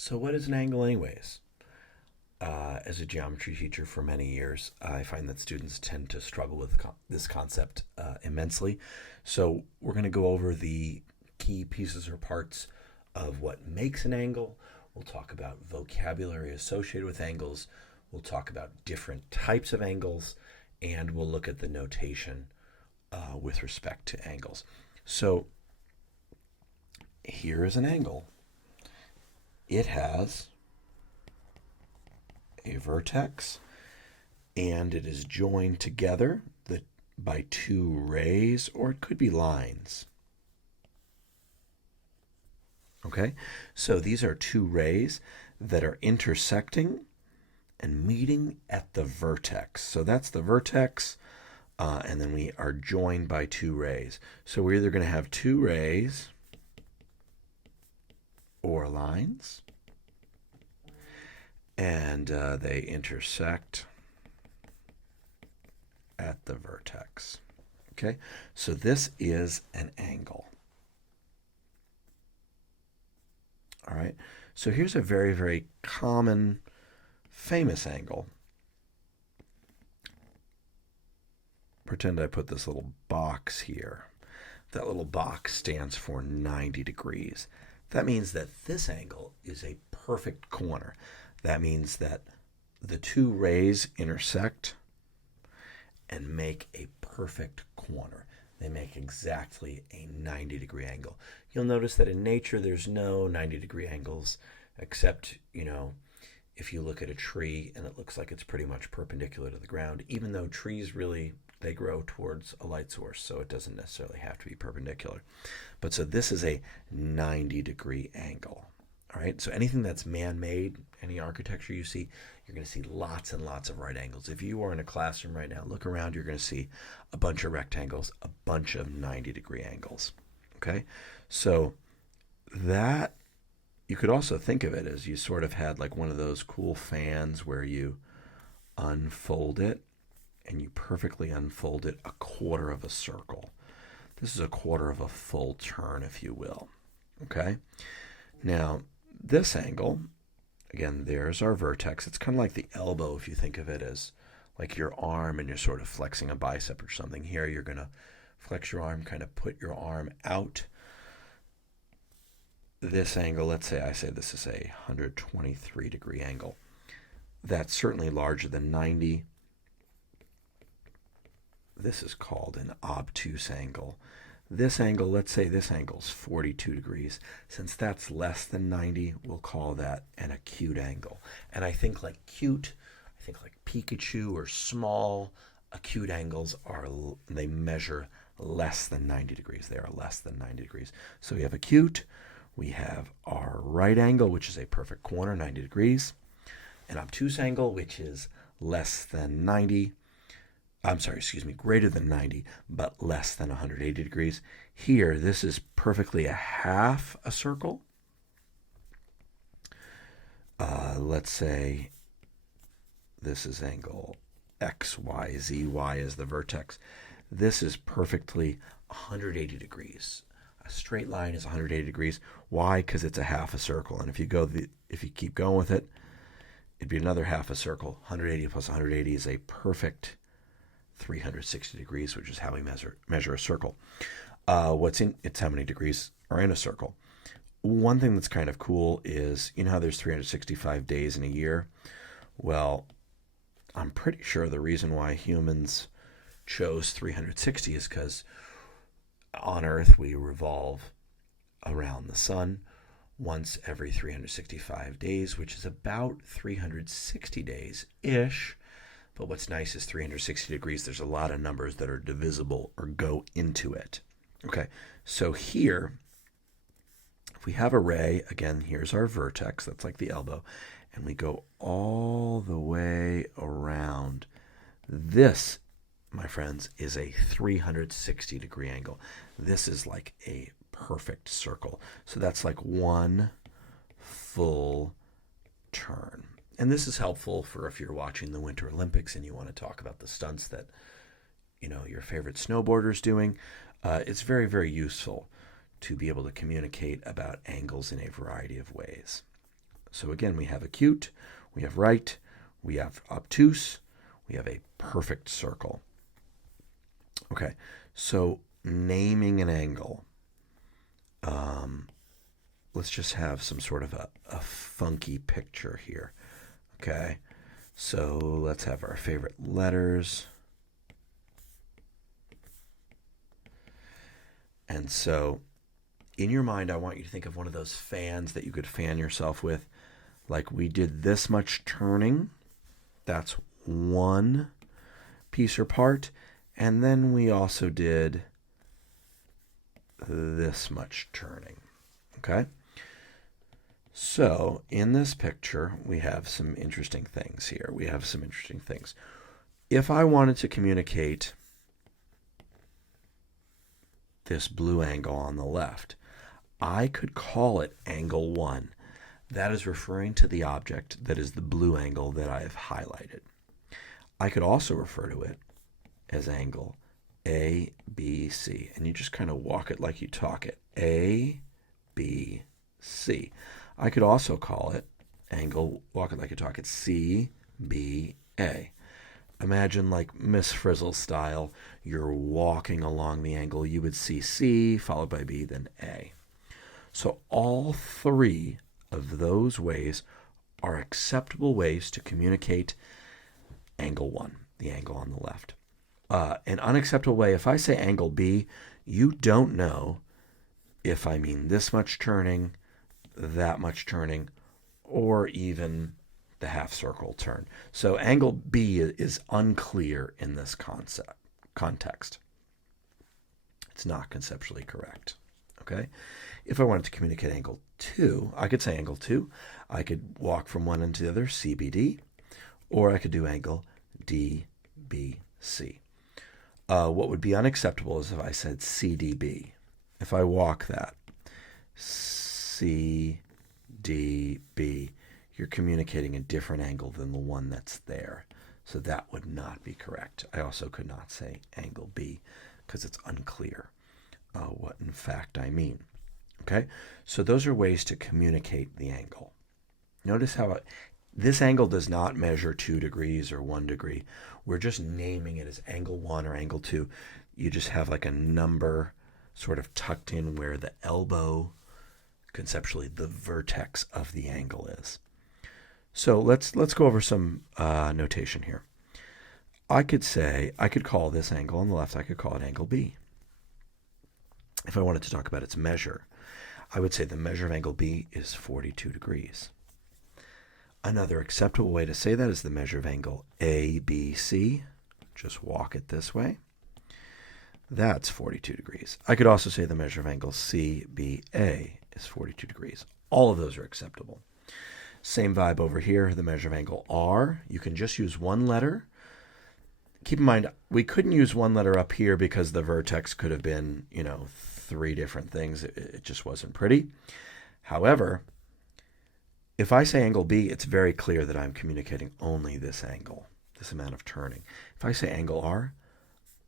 So what is an angle anyways? As a geometry teacher for many years, I find that students tend to struggle with this concept immensely. So we're going to go over the key pieces or parts of what makes an angle. We'll talk about vocabulary associated with angles. We'll talk about different types of angles, and we'll look at the notation with respect to angles. So here is an angle. It has a vertex, and it is joined together by two rays, or it could be lines. Okay, so these are two rays that are intersecting and meeting at the vertex. So that's the vertex, and then we are joined by two rays. So we're either going to have two rays or lines, and they intersect at the vertex. Okay, so this is an angle. All right, so here's a very, very common, famous angle. Pretend I put this little box here. That little box stands for 90 degrees. That means that this angle is a perfect corner. That means that the two rays intersect and make a perfect corner. They make exactly a 90-degree angle. You'll notice that in nature there's no 90-degree angles except, if you look at a tree and it looks like it's pretty much perpendicular to the ground, even though trees really, they grow towards a light source, so it doesn't necessarily have to be perpendicular. But so this is a 90-degree angle. All right, so anything that's man-made, any architecture you see, you're going to see lots and lots of right angles. If you are in a classroom right now, look around, you're going to see a bunch of rectangles, a bunch of 90-degree angles. Okay, so that, you could also think of it as you sort of had like one of those cool fans where you unfold it and you perfectly unfold it a quarter of a circle. This is a quarter of a full turn, if you will. Okay, now this angle, again, there's our vertex. It's kind of like the elbow if you think of it as like your arm and you're sort of flexing a bicep or something. Here you're going to flex your arm, kind of put your arm out. This angle, let's say I say this is a 123-degree angle. That's certainly larger than 90. This is called an obtuse angle. This angle, let's say this angle is 42 degrees. Since that's less than 90, we'll call that an acute angle. And I think like cute, I think like Pikachu or small, acute angles they measure less than 90 degrees. They are less than 90 degrees. So we have acute, we have our right angle, which is a perfect corner, 90 degrees. An obtuse angle, which is less than 90, greater than 90, but less than 180 degrees. Here, this is perfectly a half a circle. Let's say this is angle X, Y, Z, Y is the vertex. This is perfectly 180 degrees. A straight line is 180 degrees. Why? Because it's a half a circle. And if you keep going with it, it'd be another half a circle. 180 plus 180 is a perfect 360 degrees, which is how we measure a circle. It's how many degrees are in a circle. One thing that's kind of cool is, how there's 365 days in a year? Well, I'm pretty sure the reason why humans chose 360 is because on Earth we revolve around the sun once every 365 days, which is about 360 days-ish. But what's nice is 360 degrees, there's a lot of numbers that are divisible or go into it. Okay, so here, if we have a ray, again, here's our vertex, that's like the elbow, and we go all the way around. This, my friends, is a 360-degree angle. This is like a perfect circle. So that's like one full turn. And this is helpful for if you're watching the Winter Olympics and you want to talk about the stunts that, your favorite snowboarder's doing. It's very, very useful to be able to communicate about angles in a variety of ways. So again, we have acute, we have right, we have obtuse, we have a perfect circle. Okay, so naming an angle. Let's just have some sort of a funky picture here. Okay, so let's have our favorite letters. And so in your mind, I want you to think of one of those fans that you could fan yourself with. Like we did this much turning. That's one piece or part. And then we also did this much turning. Okay? So in this picture, we have some interesting things here. If I wanted to communicate this blue angle on the left, I could call it angle 1. That is referring to the object that is the blue angle that I have highlighted. I could also refer to it as angle A, B, C. And you just kind of walk it like you talk it. A, B, C. I could also call it angle, walk it like you talk it, C, B, A. Imagine like Miss Frizzle style, you're walking along the angle, you would see C, followed by B, then A. So all three of those ways are acceptable ways to communicate angle 1, the angle on the left. An unacceptable way, if I say angle B, you don't know if I mean this much turning, that much turning, or even the half circle turn. So angle B is unclear in this context. It's not conceptually correct. Okay? If I wanted to communicate angle 2, I could say angle 2. I could walk from one end to the other, CBD, or I could do angle DBC. What would be unacceptable is if I said CDB. If I walk that, CDB, you're communicating a different angle than the one that's there. So that would not be correct. I also could not say angle B because it's unclear what in fact I mean. Okay, so those are ways to communicate the angle. Notice how this angle does not measure 2 degrees or 1 degree. We're just naming it as angle 1 or angle 2. You just have like a number sort of tucked in where the elbow, conceptually, the vertex of the angle is. So let's go over some notation here. I could call this angle on the left, I could call it angle B. If I wanted to talk about its measure, I would say the measure of angle B is 42 degrees. Another acceptable way to say that is the measure of angle ABC. Just walk it this way. That's 42 degrees. I could also say the measure of angle CBA is 42 degrees. All of those are acceptable. Same vibe over here, the measure of angle R. You can just use one letter. Keep in mind, we couldn't use one letter up here because the vertex could have been, 3 different things. It just wasn't pretty. However, if I say angle B, it's very clear that I'm communicating only this angle, this amount of turning. If I say angle R,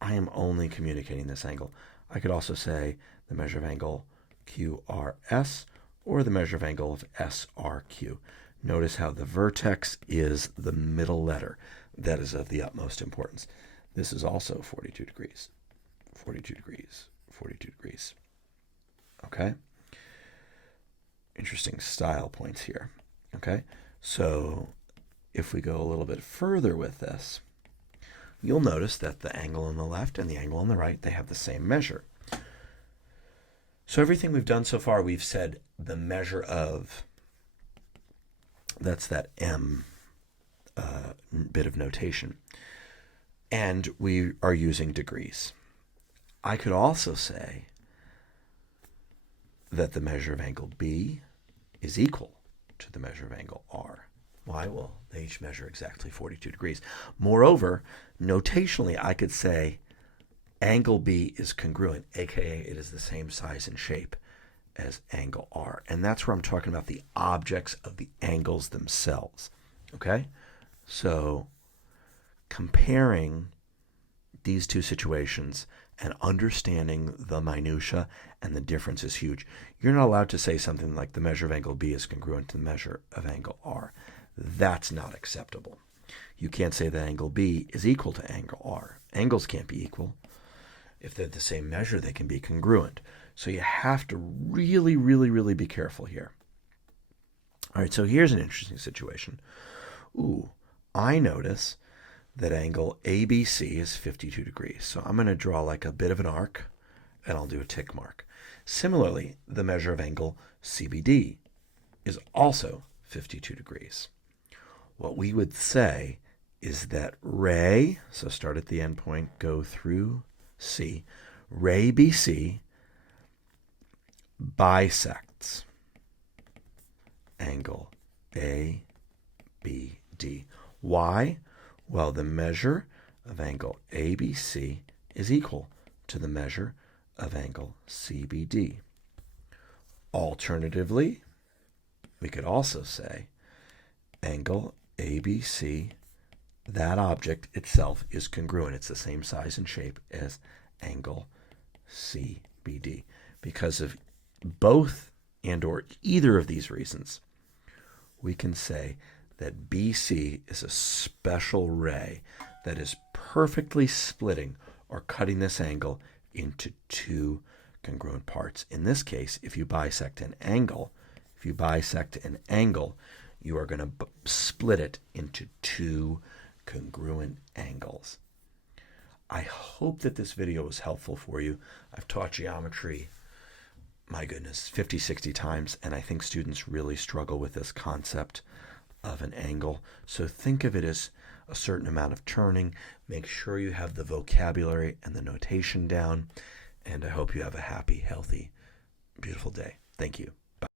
I am only communicating this angle. I could also say the measure of angle QRS or the measure of angle of SRQ. Notice how the vertex is the middle letter. That is of the utmost importance. This is also 42 degrees, 42 degrees, 42 degrees. Okay? Interesting style points here. Okay? So if we go a little bit further with this, you'll notice that the angle on the left and the angle on the right, they have the same measure. So everything we've done so far, we've said the measure of, that's that M bit of notation. And we are using degrees. I could also say that the measure of angle B is equal to the measure of angle R. Why? Well, they each measure exactly 42 degrees. Moreover, notationally, I could say angle B is congruent, aka it is the same size and shape as angle R. And that's where I'm talking about the objects of the angles themselves. Okay? So comparing these two situations and understanding the minutia and the difference is huge. You're not allowed to say something like the measure of angle B is congruent to the measure of angle R. That's not acceptable. You can't say that angle B is equal to angle R. Angles can't be equal. If they're the same measure, they can be congruent. So you have to really, really, really be careful here. All right, so here's an interesting situation. Ooh, I notice that angle ABC is 52 degrees. So I'm going to draw like a bit of an arc, and I'll do a tick mark. Similarly, the measure of angle CBD is also 52 degrees. What we would say is that ray, so start at the end point, go through C, ray BC bisects angle ABD. Why? Well, the measure of angle ABC is equal to the measure of angle CBD. Alternatively, we could also say angle ABC, that object itself is congruent. It's the same size and shape as angle CBD. Because of both and or either of these reasons, we can say that BC is a special ray that is perfectly splitting or cutting this angle into two congruent parts. In this case, if you bisect an angle, you are going to split it into two congruent angles. I hope that this video was helpful for you. I've taught geometry, my goodness, 50, 60 times, and I think students really struggle with this concept of an angle. So think of it as a certain amount of turning. Make sure you have the vocabulary and the notation down, and I hope you have a happy, healthy, beautiful day. Thank you.